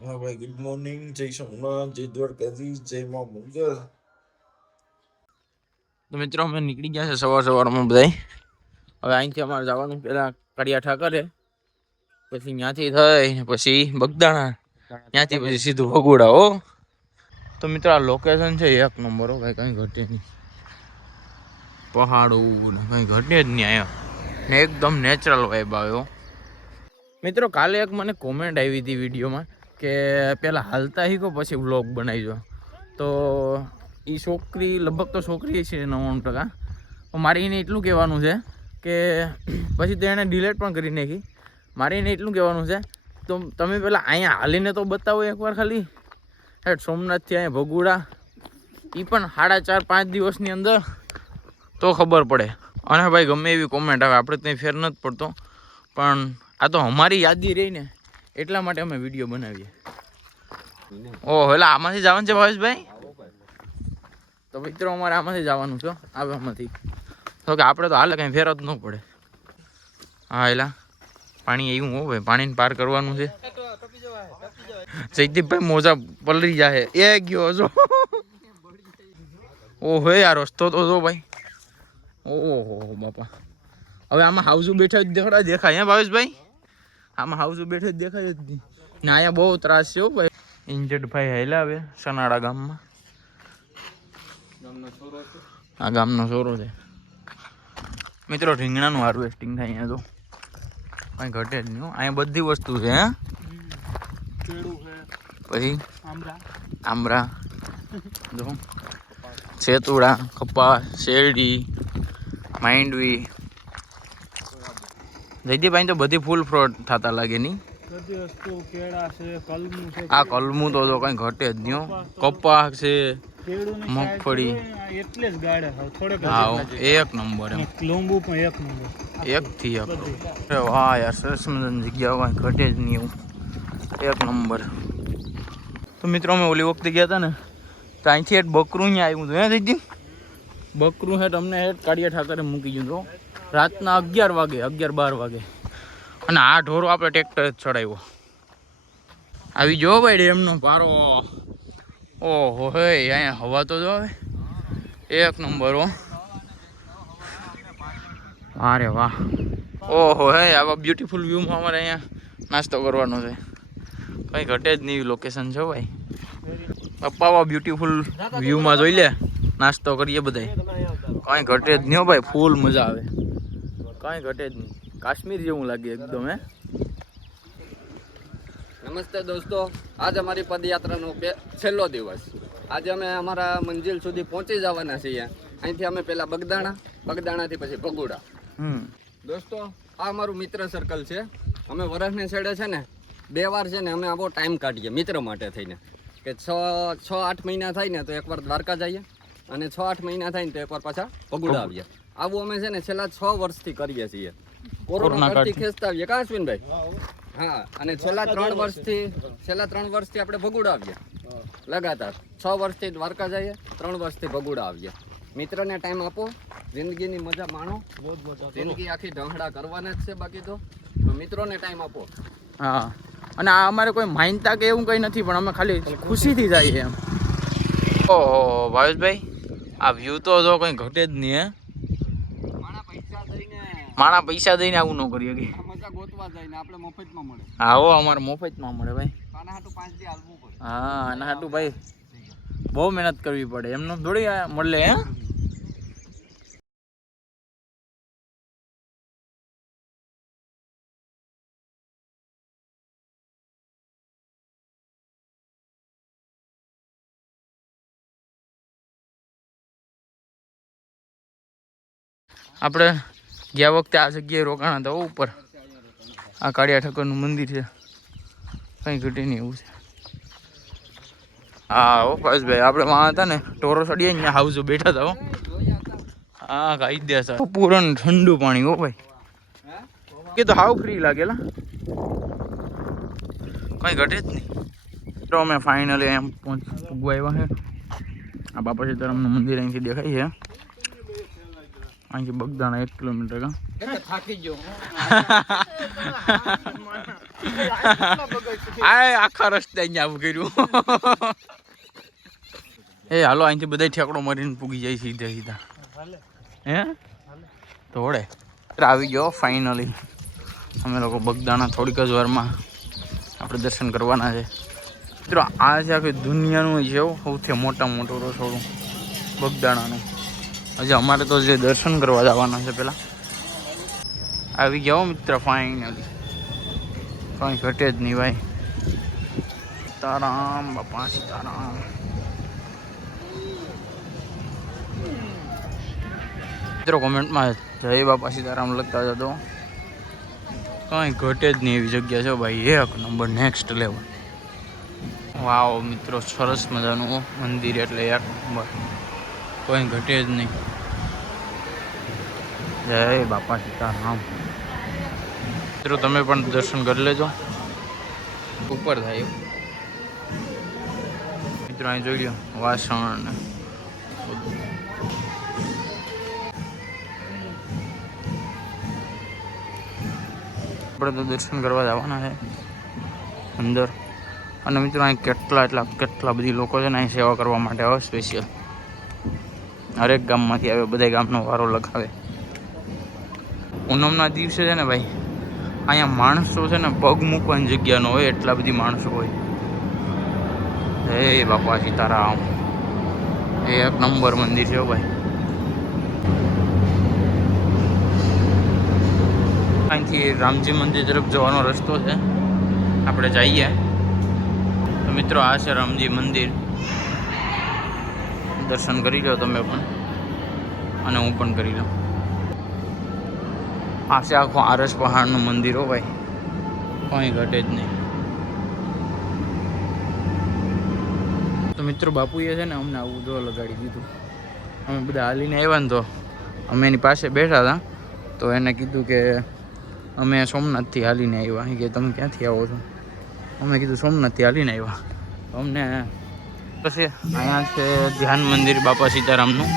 હા ભાઈ, good morning. જય સોમનાથ, જય દ્વારકાધીશ, જય મા મંગલ. તો મિત્રો અમે નીકળી ગયા છે સવારમાં બધાય. હવે અહીંથી અમારે જવાનું પેલા કડિયા ઠાકરે, પછી ત્યાંથી થઈ પછી બગદાણા, ત્યાંથી પછી સીધું ભગોડા. હો તો મિત્રો આ લોકેશન છે એક નંબર. હો ભાઈ, કઈ ઘટે નહીં. પહાડો ને કઈ ઘટે જ નહીં અહીંયા ને એકદમ નેચરલ વાઇબ આવ્યો. મિત્રો કાલે એક મને કોમેન્ટ આવી હતી વિડીયોમાં કે પેલા હાલતા શીખો પછી વ્લોગ બનાવીજો. તો એ છોકરી લગભગ તો છોકરી છે 99%. મારે એને એટલું કહેવાનું છે કે પછી તો એણે ડિલેટ પણ કરી નાખી. મારે એને એટલું કહેવાનું છે તો તમે પેલા અહીંયા હાલીને તો બતાવો એકવાર ખાલી. હેઠ સોમનાથથી અહીંયા ભગુડા એ પણ 4.5-5 દિવસની અંદર તો ખબર પડે. અને ભાઈ ગમે એવી કોમેન્ટ આવે આપણે ત્યાં ફેર નથી પડતો, પણ આ તો અમારી યાદી રહી ને એટલા માટે અમે વિડીયો બનાવીએ. ઓહો, એટલે આમાંથી જવાનું છે ભાવેશભાઈ? તો મિત્રો અમારે આમાંથી જવાનું છે, આમાંથી. તો કે આપણે તો હાલે કંઈ ફેર જ ન પડે. હા એલા પાણી એવું હો ભાઈ, પાણીને પાર કરવાનું છે. જયદીપભાઈ મોજા પલરી જાય એ ગયો છો. ઓહો યાર, રસ્તો તો જો ભાઈ. ઓહો બાપા, હવે આમાં હાઉસું બેઠા જ દેખાય હે ભાવેશભાઈ? આમાં હાઉસું બેઠા જ દેખાય જ નહીં ને. અહીંયા બહુ ત્રાસ છે ભાઈ. ઇન્જર્ડ ભાઈ હેલા આવે સનાડા ગામમાં. આ ગામનો સોરો છે મિત્રો. રીંગણાનું હાર્વેસ્ટિંગ થાય અહીંયા તો કઈ ઘટે જ નહીં. અહીંયા બધી વસ્તુ છે. હે પછી આમરા જો, સેતુડા, કપાસ, શેરડી, માંડવી. જયદીપભાઈ તો બધી ફૂલ ફ્રોડ થતા લાગે નહીં. આ કલમું તો કઈ ઘટે જ નહીં. કપાસ છે, મગફળી હા એક નંબર. એમ એક થી એક. વાહ યાર, સરસ મજાની જગ્યા, કઈ ઘટે જ નહીં એવું. એક નંબર. તો મિત્રો અમે ઓલી વખતે ગયા હતા ને તો અહીંથી હેઠ બકરું અહીંયા આવ્યું હતું. હે દીદી, બકરું હેઠ અમને હેઠ કાળિયા ઠાકરે મૂકી ગયું હતું રાતના 11-12 વાગે. અને આ ઢોરો આપણે ટ્રેક્ટર જ ચડાવ્યો. આવી જો ભાઈ ડેમનો પારો. ઓહો હે, અહીંયા હવા તો જો હવે એક નંબર. હો અરે વાહ. ઓહો હે, આવા બ્યુટીફુલ વ્યૂમાં અમારે અહીંયા નાસ્તો કરવાનો છે. કંઈ ઘટે જ નહીં લોકેશન છે ભાઈ. પપ્પા બ્યુટીફુલ વ્યૂમાં જોઈ લે, નાસ્તો કરીએ બધાય. કાંઈ ઘટે જ નહીં ભાઈ, ફૂલ મજા આવે. કાંઈ ઘટે જ નહીં, કાશ્મીર જેવું લાગે એકદમ. હે નમસ્તે દોસ્તો, આજ અમારી પદયાત્રાનો છેલ્લો દિવસ. આજે અમે અમારા મંજિલ સુધી પહોંચી જવાના છીએ. અહીંથી અમે પહેલા બગદાણાથી પછી ભગુડા. દોસ્તો આ અમારું મિત્ર સર્કલ છે. અમે વરસની છેડે છે ને 2 વાર છે ને અમે આવો ટાઈમ કાઢીએ મિત્ર માટે થઈને, કે 6-8 મહિના થાય ને તો એકવાર દ્વારકા જઈએ, અને 6-8 મહિના થાય ને તો એકવાર પાછા ભગુડા આવીએ. આવું અમે છે ને છેલ્લા 6 વર્ષથી કરીએ છીએ. કોરોના કાળથી ખેંચતા આવીએ કા અશ્વિનભાઈ? હા, અને છેલ્લા 3 વર્ષથી આપણે ભગુડા આવીએ લગાતાર. 6 વર્ષથી દ્વારકા જઈએ, 3 વર્ષથી ભગુડા આવીએ. મિત્રને ટાઈમ આપો, જિંદગીની મજા માણો. જિંદગી આખી ઢંગડા કરવાના જ છે, બાકી તો મિત્રોને ટાઈમ આપો. હા, અને આ અમારે કોઈ માનતા કે એવું કંઈ નથી, પણ અમે ખાલી ખુશીથી જઈએ એમ. ઓહો ભાવેશભાઈ, આ વ્યૂ તો જો કંઈ ઘટે જ નહીં. હે માણા પૈસા દઈને આવું ન કરીએ કે મજા ગોતવા જાય ને આપણે મફતમાં મળે. હા હો, અમારે મફતમાં મળે ભાઈ. આના હાટું 5 દી હાલવું પડે. હા, આના હાટું ભાઈ બહુ મહેનત કરવી પડે, એમનું થોડી મળે. હે આપણે ગયા વખતે આ જગ્યાએ રોકાણા હતા ઉપર. આ કાળિયા ઠાકરનું મંદિર છે, કંઈ ઘટે નહીં એવું છે. હા હો ભાઈ, આપણે વાં હતા ને ટોરો ચડીએ ને હાઉસો બેઠા હતા. હો હા, કાઈ દે સર પૂરણ ઠંડુ પાણી. હો ભાઈ, કે તો હાવ ફ્રી લાગેલા, કંઈ ઘટે જ નહીં. તો અમે ફાઇનલી એમ પૂગવા આવ્યા છે. આ બાપા સીતારામનું મંદિર અહીંથી દેખાય છે. અહીંથી બગદાણા 1 કિલોમીટર. થાકી ગયો. આ આખા રસ્તે અહીંયા આવું કર્યું. એ હાલો અહીંથી બધા ઠેકડો મારીને પૂગી જાય સીધા સીધા. હે થોડે આવી ગયો ફાઇનલી. અમે લોકો બગદાણા થોડીક જ વારમાં આપણે દર્શન કરવાના છે. મિત્રો આ છે આખી દુનિયાનું છે સૌથી મોટામાં મોટું રસોડું બગદાણાનું. હજી અમારે તો જે દર્શન કરવા જવાના છે પેલા. આવી જાઓ મિત્ર ફાઇનલી. કંઈ ઘટે જ નહીં ભાઈ. સીતારામ બાપા સીતારામ. મિત્રો કોમેન્ટમાં જય બાપા સીતારામ લખતા જતો. કંઈ ઘટે જ નહીં એવી જગ્યા છે ભાઈ. એક નંબર નેક્સ્ટ લેવલ. વાવ મિત્રો સરસ મજાનું મંદિર એટલે એક નંબર. કોઈ ઘટે જ નહીં. જય બાપા સીતારામ. મિત્રો તમે પણ દર્શન કરી લેજો. ઉપર થાય મિત્રો અહીં જોઈ લો વાસણ ને આપણે તો દર્શન કરવા જવાના છે અંદર. અને મિત્રો અહીં કેટલા બધી લોકો છે ને અહીં સેવા કરવા માટે આવે સ્પેશિયલ. હરેક ગામમાંથી આવે, બધા ગામનો વારો લખાવે. પૂનમના દિવસે છે ને ભાઈ અહીંયા માણસો છે ને પગ મૂકવાની જગ્યા ન હોય એટલા બધી માણસો હોય. જય બાપા સીતારામ. એક નંબર મંદિર છે ભાઈ. અહીંથી રામજી મંદિર તરફ જવાનો રસ્તો છે, આપણે જઈએ. તો મિત્રો આ છે રામજી મંદિર. દર્શન કરી લો તમે પણ અને હું પણ કરી લઉં. આ છે આખું આરસ પહાડનું મંદિર હો ભાઈ. કંઈ ઘટે જ નહીં. તો મિત્રો બાપુએ છે ને અમને આવું જો લગાડી દીધું. અમે બધા હાલીને આવ્યા ને તો અમે એની પાસે બેઠા હતા. તો એને કીધું કે અમે સોમનાથથી હાલીને આવ્યા. કે તમે ક્યાંથી આવો છો? અમે કીધું સોમનાથથી હાલીને આવ્યા. અમને પછી અહીંયા છે ધ્યાન મંદિર બાપા સીતારામનું,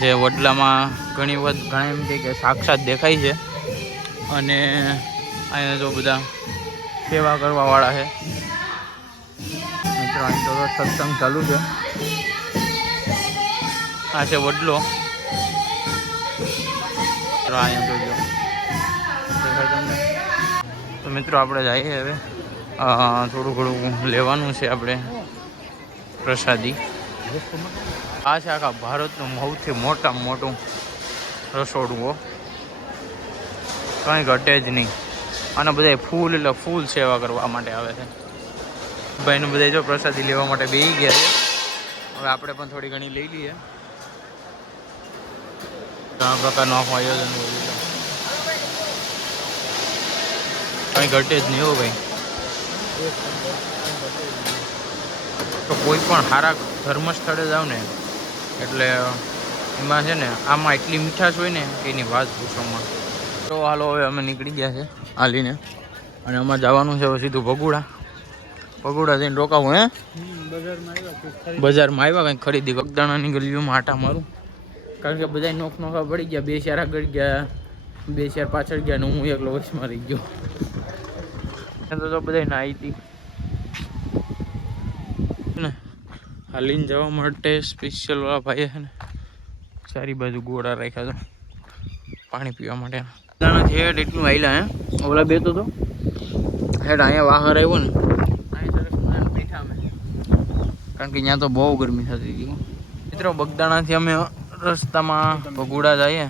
જે વડલામાં ઘણા એમ કે સાક્ષાત દેખાય છે. અને અહીંયા જો બધા સેવા કરવાવાળા છે. મિત્રો અહીં તો સત્સંગ ચાલુ છે. આ છે વડલો. અહીંયા જોજો દેખાય તમને. તો મિત્રો આપણે જઈએ હવે. થોડું ઘણું લેવાનું છે આપણે પ્રસાદી. આ છે આખા ભારતનું સૌથી મોટામાં મોટું રસોડું. કંઈ ઘટે જ નહીં. અને બધા ફૂલ એટલે ફૂલ સેવા કરવા માટે આવે છે. ભાઈને બધા જો પ્રસાદી લેવા માટે બેસી ગયા છે. હવે આપણે પણ થોડી ઘણી લઈ લઈએ. ઘણા પ્રકારનું આખું આયોજન કર્યું છે. કંઈ ઘટે જ નહીં હો ભાઈ. તો કોઈ પણ સારા ધર્મ સ્થળે જાવ ને એટલે એમાં છે ને આમાં એટલી મીઠાશ હોય ને કે એની વાત પૂછવામાં. તો હાલો હવે અમે નીકળી ગયા છે હાલીને. અને અમારે જવાનું છે હવે સીધું ભગુડા જઈને રોકાવું. હે બજારમાં આવ્યા કંઈક ખરીદી. બગદાણાની ગલીઓમાં આટા મારું, કારણ કે બધા નોખા પડી ગયા. 2 ચાર આગળ ગયા, 2 ચાર પાછળ ગયા ને હું એકલો વચમાં રહી ગયો. તો બધા નાહી હતી ને હાલીને જવા માટે સ્પેશિયલ વાળા ભાઈ છે ને ચારી બાજુ ગોળા રાખ્યા હતા પાણી પીવા માટે. દાણા છે એટલું આવેલા. હે ઓલા બે તો હેડ અહીંયા વાહર આવ્યો ને અહીં સરસ બેઠા અમે, કારણ કે ત્યાં તો બહુ ગરમી થતી હતી. મિત્રો બગદાણાથી અમે રસ્તામાં ભગુડા જઈએ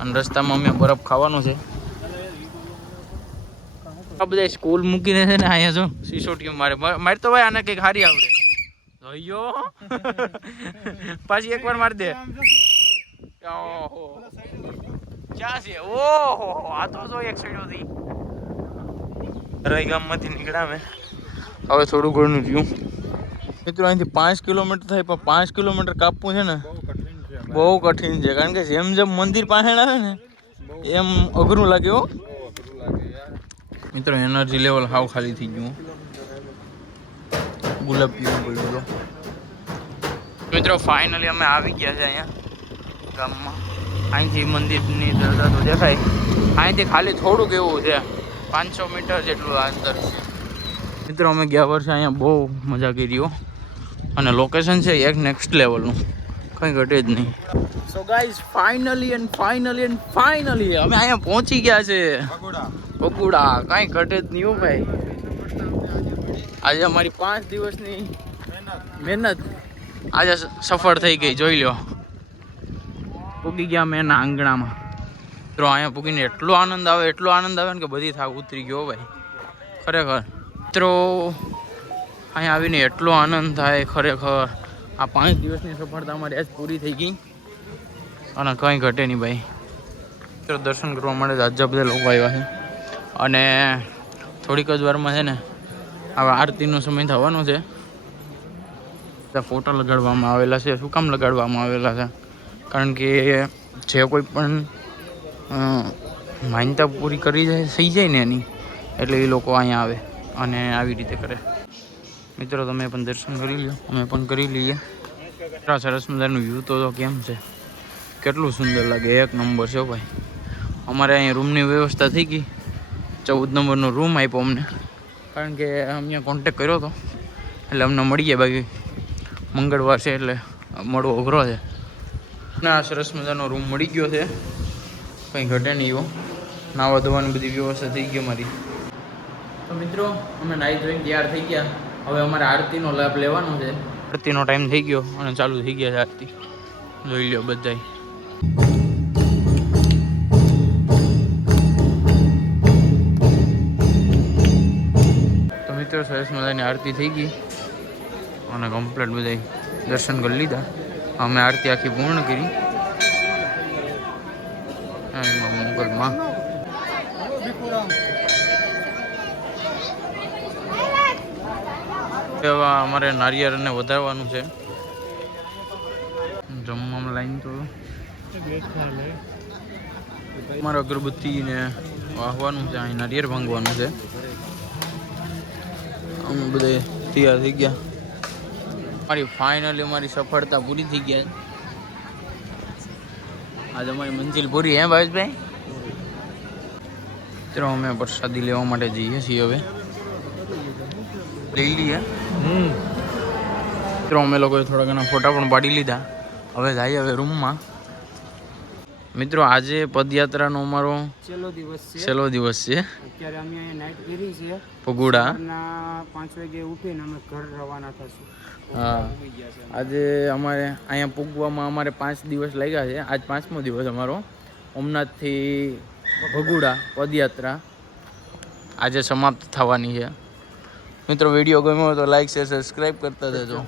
અને રસ્તામાં અમે બરફ ખાવાનું છે. આ બધા સ્કૂલ મૂકીને છે ને અહીંયા જો સિસોટીઓ મારે તો ભાઈ આને કંઈક હારી આવડે. જોયો પાછી એકવાર મારી દે. ઓહો ક્યાં છે? ઓહો આ તો જો એક સાઈડ હતી. રઈ ગામમાંથી નીકળ્યા અમે. હવે થોડું ઘણું થયું. મિત્રો અહીંથી 5 કિલોમીટર થાય, પણ 5 કિલોમીટર કાપવું છે ને બહુ કઠિન છે. કારણ કે જેમ જેમ મંદિર પાસે આવે ને એમ અઘરું લાગે. હો મિત્રો એનર્જી લેવલ હાવ ખાલી થઈ ગયું. ગુલાબ પીવું પડ્યું. મિત્રો ફાઇનલી અમે આવી ગયા છે અહીંયા ગામમાં. અહીંથી મંદિરની દરવાજો દેખાય. અહીંથી ખાલી થોડુંક એવું છે 500 મીટર જેટલું અંતર છે. મિત્રો અમે ગયા વર્ષે અહીંયા બહુ મજા કરી હો. અને લોકેશન છે એક નેક્સ્ટ લેવલનું, કંઈ ઘટે જ નહીં. સો ગાઈઝ ફાઇનલી અમે અહીંયા પહોંચી ગયા છે બગુડા. કાંઈ ઘટે જ નહીં હો ભાઈ. આજે અમારી 5 દિવસની મહેનત આજે સફળ થઈ ગઈ. જોઈ લો, પૂગી ગયા મેં એના આંગણામાં. મિત્રો અહીંયા પૂગીને એટલો આનંદ આવે ને કે બધી થાક ઉતરી ગયો ભાઈ ખરેખર. મિત્રો અહીંયા આવીને એટલો આનંદ થાય ખરેખર. આ 5 દિવસની સફળતા અમારી આજ પૂરી થઈ ગઈ અને કંઈ ઘટે નહીં ભાઈ. મિત્રો દર્શન કરવા માટે આજા બધા લોકો આવ્યા છે અને થોડીક જ વારમાં છે ને હવે આરતીનો સમય થવાનો છે. ત્યાં ફોટા લગાડવામાં આવેલા છે. શું કામ લગાડવામાં આવેલા છે? કારણ કે જે કોઈ પણ માન્યતા પૂરી થઈ જાય ને એની, એટલે એ લોકો અહીંયા આવે અને આવી રીતે કરે. મિત્રો તમે પણ દર્શન કરી લો, અમે પણ કરી લઈએ. સરસ મજાનું વ્યૂ તો કેમ છે, કેટલું સુંદર લાગે, એક નંબર છે ભાઈ. અમારે અહીંયા રૂમની વ્યવસ્થા થઈ ગઈ. 14 નંબરનો રૂમ આપ્યો અમને, કારણ કે અમે કોન્ટેક કર્યો હતો એટલે અમને મળી ગયા. બાકી મંગળવાર છે એટલે મળવો અઘરો છે. ના સરસ મજાનો રૂમ મળી ગયો છે, કંઈ ઘટે નહીં એવો. નાવા ધોવાની બધી વ્યવસ્થા થઈ ગઈ અમારી. તો મિત્રો અમે નાહી ધોઈને તૈયાર થઈ ગયા. હવે અમારે આરતીનો લાભ લેવાનો છે. આરતીનો ટાઈમ થઈ ગયો અને ચાલુ થઈ ગયા છે આરતી. જોઈ લો બધાય. તો મિત્રો સરસ મજાની આરતી થઈ ગઈ અને કમ્પ્લીટ બધાય દર્શન કરી લીધા. અમે આરતી આખી પૂર્ણ કરી. મંગલમાં અમારે નારિયેળને વધારવાનું છે. જમવામાં લાઈન તો અમારે અગરબત્તી ને વાહવાનું છે. અહીં નારિયેળ ભાંગવાનું છે. અમે બધા તૈયાર થઈ ગયા. અમારી સફળતા પૂરી થઈ ગયા. આજે અમારી મંજિલ પૂરી. હે ભાવેશભાઈ? મિત્રો અમે પ્રસાદી લેવા માટે જઈએ છીએ. હવે લઈ લઈએ. મિત્રો અમે લોકોએ થોડા ઘણા ફોટા પણ પાડી લીધા. હવે જઈએ હવે રૂમમાં. મિત્રો આજે પદયાત્રાનો અમારો છેલ્લો દિવસ છે. અત્યારે અમે નાઈટ કરી છે પગુડા. 5 વાગે ઉઠીને અમે ઘર રવાના થશું. હા, આજે અમારે અહીંયા પૂગવામાં અમારે 5 દિવસ લાગ્યા છે. આજ 5મો દિવસ અમારો. સોમનાથથી ભગુડા પદયાત્રા આજે સમાપ્ત થવાની છે. મિત્રો વિડીયો ગમ્યો હોય તો લાઈક શેર સબસ્ક્રાઈબ કરતા જજો.